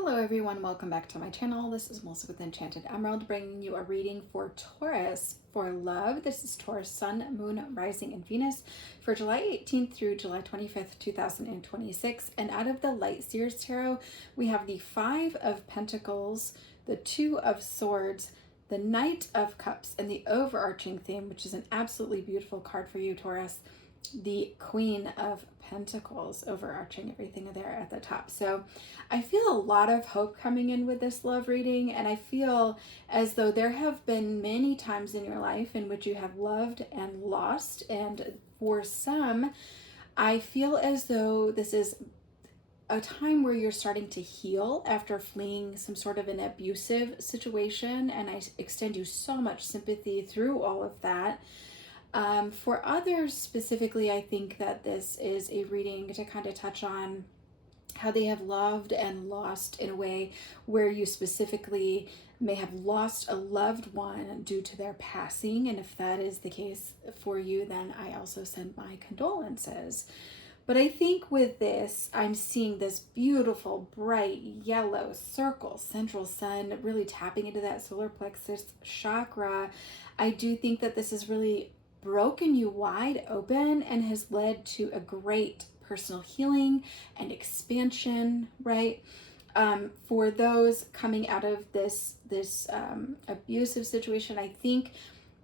Hello everyone, welcome back to my channel. This is Melissa with Enchanted Emerald, bringing you a reading for Taurus for love. This is Taurus Sun, Moon, Rising, and Venus for July 18th through July 25th, 2026. And out of the Light Seers Tarot, we have the Five of Pentacles, the Two of Swords, the Knight of Cups, and the overarching theme, which is an absolutely beautiful card for you, Taurus, the Queen of Pentacles, overarching everything there at the top. So I feel a lot of hope coming in with this love reading, and I feel as though there have been many times in your life in which you have loved and lost, and for some, I feel as though this is a time where you're starting to heal after fleeing some sort of an abusive situation, and I extend you so much sympathy through all of that. For others specifically, I think that this is a reading to kind of touch on how they have loved and lost in a way where you specifically may have lost a loved one due to their passing. And if that is the case for you, then I also send my condolences. But I think with this, I'm seeing this beautiful, bright, yellow circle, central sun, really tapping into that solar plexus chakra. I do think that this has really broken you wide open and has led to a great personal healing and expansion, right? For those coming out of this abusive situation, I think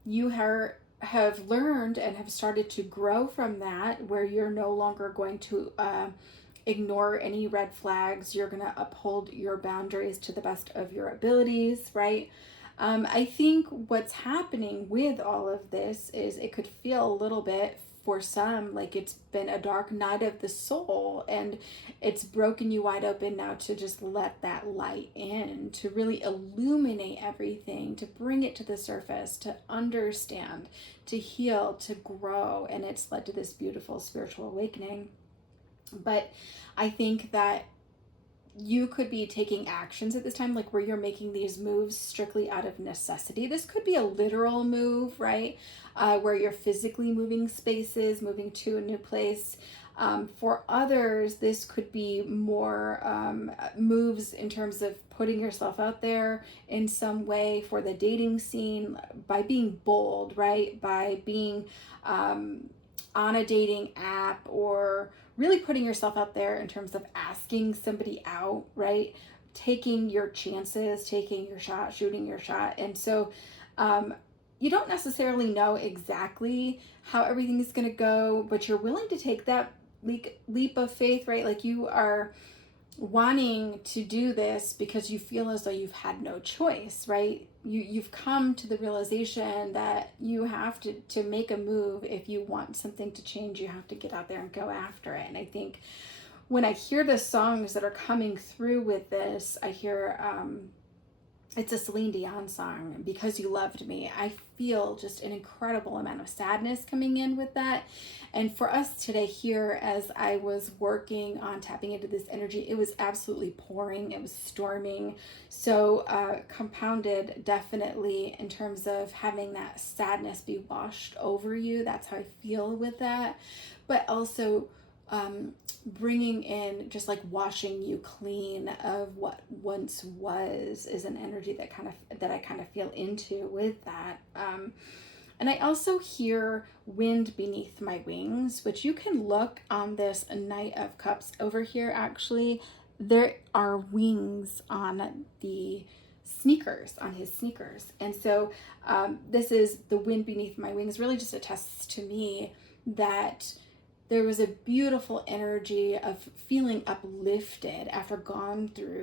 you have learned and have started to grow from that, where you're no longer going to ignore any red flags. You're going to uphold your boundaries to the best of your abilities, right? I think what's happening with all of this is it could feel a little bit for some like it's been a dark night of the soul, and it's broken you wide open now to just let that light in, to really illuminate everything, to bring it to the surface, to understand, to heal, to grow, and it's led to this beautiful spiritual awakening. But I think that you could be taking actions at this time, like where you're making these moves strictly out of necessity. This could be a literal move, right? Where you're physically moving spaces, moving to a new place. For others, this could be more moves in terms of putting yourself out there in some way for the dating scene by being bold, right? By being on a dating app, or really putting yourself out there in terms of asking somebody out, right? Taking your chances, taking your shot, shooting your shot. And so you don't necessarily know exactly how everything is going to go, but you're willing to take that leap of faith, right? Like you are wanting to do this because you feel as though you've had no choice, right? You've come to the realization that you have to make a move. If you want something to change, you have to get out there and go after it. And I think when I hear the songs that are coming through with this, I hear it's a Celine Dion song, Because You Loved Me. I feel just an incredible amount of sadness coming in with that. And for us today here, as I was working on tapping into this energy, it was absolutely pouring, it was storming. So compounded definitely in terms of having that sadness be washed over you. That's how I feel with that. But also bringing in, just like washing you clean of what once was, is an energy that I kind of feel into with that. And I also hear wind beneath my wings, which you can look on this Knight of Cups over here. Actually, there are wings on the sneakers, on his sneakers. And so this is the wind beneath my wings, really just attests to me that there was a beautiful energy of feeling uplifted after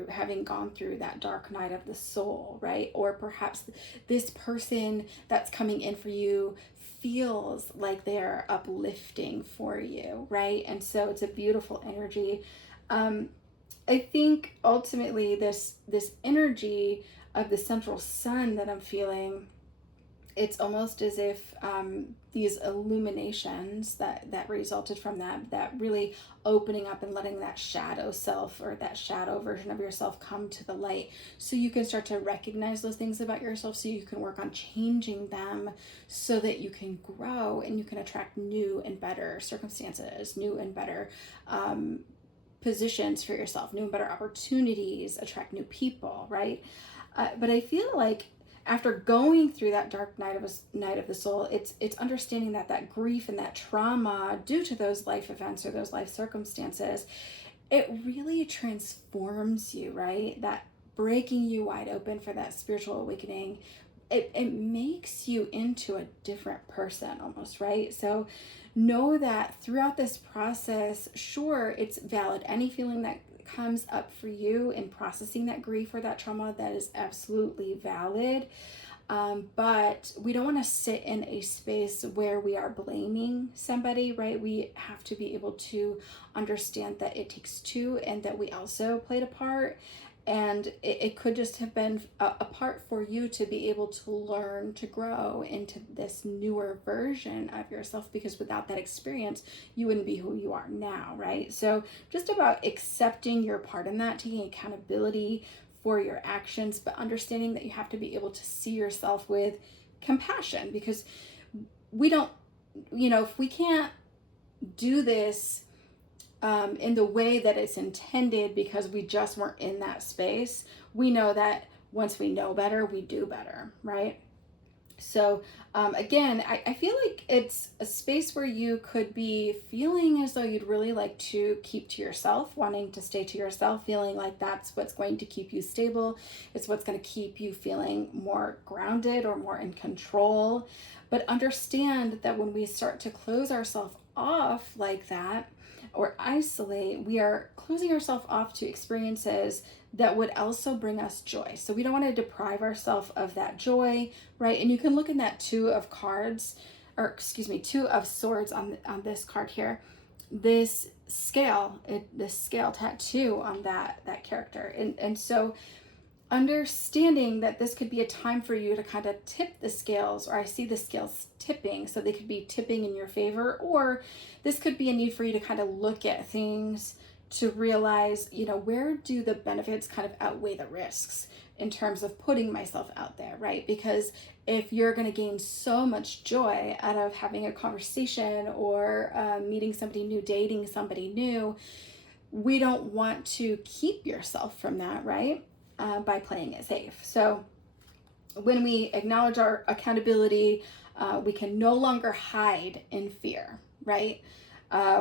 having gone through that dark night of the soul, right? Or perhaps this person that's coming in for you feels like they're uplifting for you, right? And so it's a beautiful energy. I think ultimately this energy of the central sun that I'm feeling, it's almost as if these illuminations that resulted from that really opening up and letting that shadow self, or that shadow version of yourself, come to the light, so you can start to recognize those things about yourself, so you can work on changing them, so that you can grow and you can attract new and better circumstances, new and better positions for yourself, new and better opportunities, attract new people, right? But I feel like after going through that dark night of the soul, it's understanding that grief and that trauma due to those life events or those life circumstances, it really transforms you, right? That breaking you wide open for that spiritual awakening, it makes you into a different person almost, right? So know that throughout this process, sure, it's valid. Any feeling that comes up for you in processing that grief or that trauma, that is absolutely valid. But we don't want to sit in a space where we are blaming somebody, right? We have to be able to understand that it takes two and that we also played a part. And it could just have been a part for you to be able to learn to grow into this newer version of yourself, because without that experience, you wouldn't be who you are now, right? So just about accepting your part in that, taking accountability for your actions, but understanding that you have to be able to see yourself with compassion, because we don't, if we can't do this in the way that it's intended because we just weren't in that space, we know that once we know better, we do better, right? So again, I feel like it's a space where you could be feeling as though you'd really like to keep to yourself, wanting to stay to yourself, feeling like that's what's going to keep you stable. It's what's going to keep you feeling more grounded or more in control. But understand that when we start to close ourselves off like that or isolate, we are closing ourselves off to experiences that would also bring us joy. So we don't want to deprive ourselves of that joy, right? And you can look in that two of swords on this card here. This scale tattoo on that character. And so understanding that this could be a time for you to kind of tip the scales, or I see the scales tipping, so they could be tipping in your favor, or this could be a need for you to kind of look at things to realize, where do the benefits kind of outweigh the risks in terms of putting myself out there, right? Because if you're going to gain so much joy out of having a conversation or meeting somebody new, dating somebody new, we don't want to keep yourself from that, right? By playing it safe. So when we acknowledge our accountability, we can no longer hide in fear, right?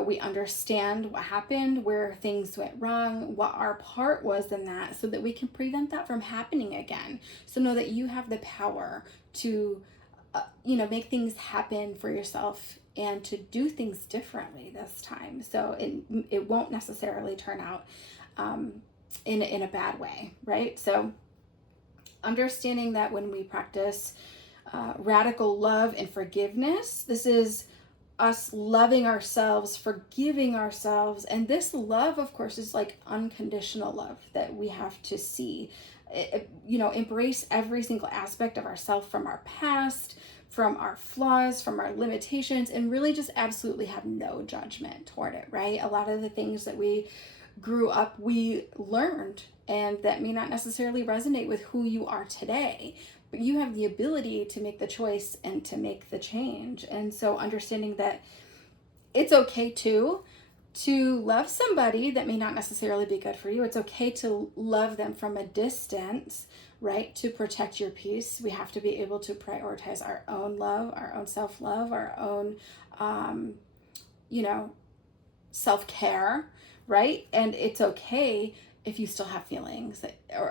We understand what happened, where things went wrong, what our part was in that, so that we can prevent that from happening again. So know that you have the power to, make things happen for yourself and to do things differently this time. So it won't necessarily turn out in a bad way, right? So understanding that when we practice radical love and forgiveness, this is us loving ourselves, forgiving ourselves. And this love, of course, is like unconditional love that we have to see. Embrace every single aspect of ourselves, from our past, from our flaws, from our limitations, and really just absolutely have no judgment toward it, right? A lot of the things that we grew up, we learned, and that may not necessarily resonate with who you are today, but you have the ability to make the choice and to make the change. And so understanding that it's okay to love somebody that may not necessarily be good for you. It's okay to love them from a distance, right? To protect your peace. We have to be able to prioritize our own love, our own self-love, our own, self-care, right? And it's okay if you still have feelings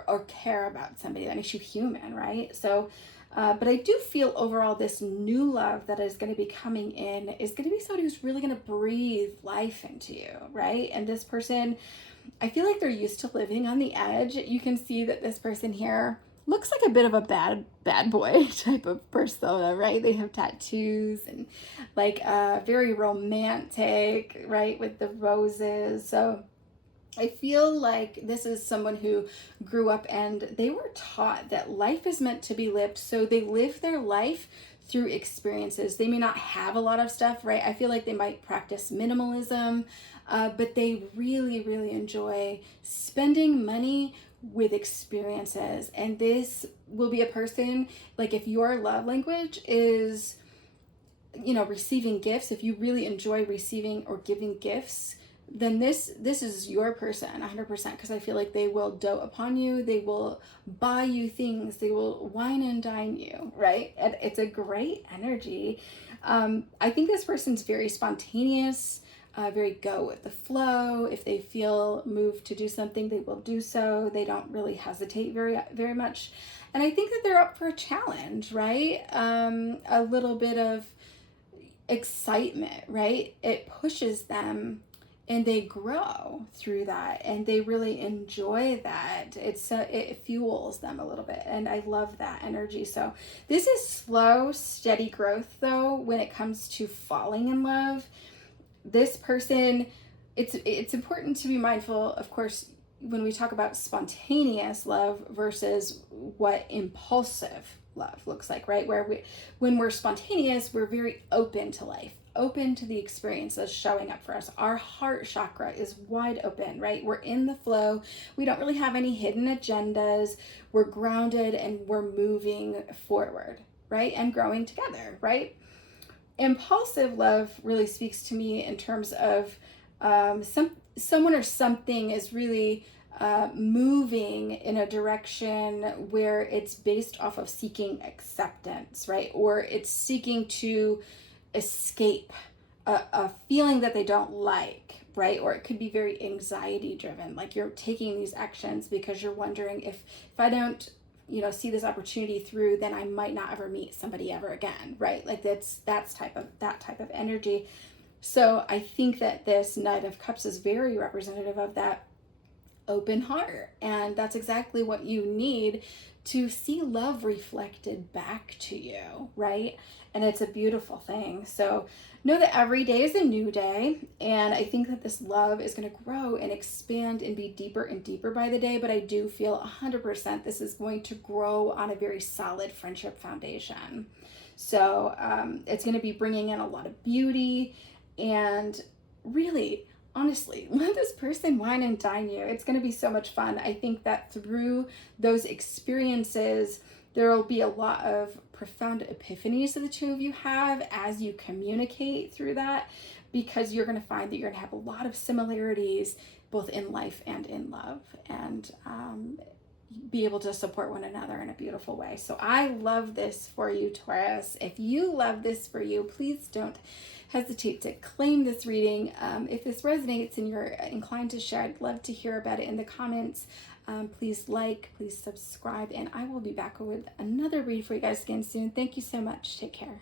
or care about somebody. That makes you human, right? So, but I do feel overall this new love that is going to be coming in is going to be somebody who's really going to breathe life into you, right? And this person, I feel like they're used to living on the edge. You can see that this person here looks like a bit of a bad boy type of persona, right? They have tattoos and like very romantic, right? With the roses. So I feel like this is someone who grew up and they were taught that life is meant to be lived. So they live their life through experiences. They may not have a lot of stuff, right? I feel like they might practice minimalism, but they really, really enjoy spending money with experiences. And this will be a person, like if your love language is, receiving gifts, if you really enjoy receiving or giving gifts, then this is your person 100%, because I feel like they will dote upon you, they will buy you things, they will wine and dine you, right? And it's a great energy. I think this person's very spontaneous, very go with the flow. If they feel moved to do something, they will do so. They don't really hesitate very much. And I think that they're up for a challenge, right? A little bit of excitement, right? It pushes them and they grow through that, and they really enjoy that. It fuels them a little bit, and I love that energy. So this is slow, steady growth, though, when it comes to falling in love. This person, it's important to be mindful, of course, when we talk about spontaneous love versus what impulsive love looks like, right? When we're spontaneous, we're very open to life, open to the experiences showing up for us. Our heart chakra is wide open, right? We're in the flow. We don't really have any hidden agendas. We're grounded and we're moving forward, right? And growing together, right? Impulsive love really speaks to me in terms of someone or something is really moving in a direction where it's based off of seeking acceptance, right? Or it's seeking to escape a feeling that they don't like, right? Or it could be very anxiety driven, like you're taking these actions because you're wondering, if I don't see this opportunity through, then I might not ever meet somebody ever again, right? Like that type of energy. So I think that this Knight of Cups is very representative of that open heart, and that's exactly what you need to see love reflected back to you, right? And it's a beautiful thing. So know that every day is a new day, and I think that this love is going to grow and expand and be deeper and deeper by the day, but I do feel 100% this is going to grow on a very solid friendship foundation. So it's going to be bringing in a lot of beauty, and really, honestly, let this person wine and dine you. It's going to be so much fun. I think that through those experiences, there will be a lot of profound epiphanies that the two of you have as you communicate through that, because you're going to find that you're going to have a lot of similarities both in life and in love, and be able to support one another in a beautiful way. So I love this for you, Taurus. If you love this for you, please don't hesitate to claim this reading. If this resonates and you're inclined to share, I'd love to hear about it in the comments. Please subscribe, and I will be back with another read for you guys again soon. Thank you so much. Take care.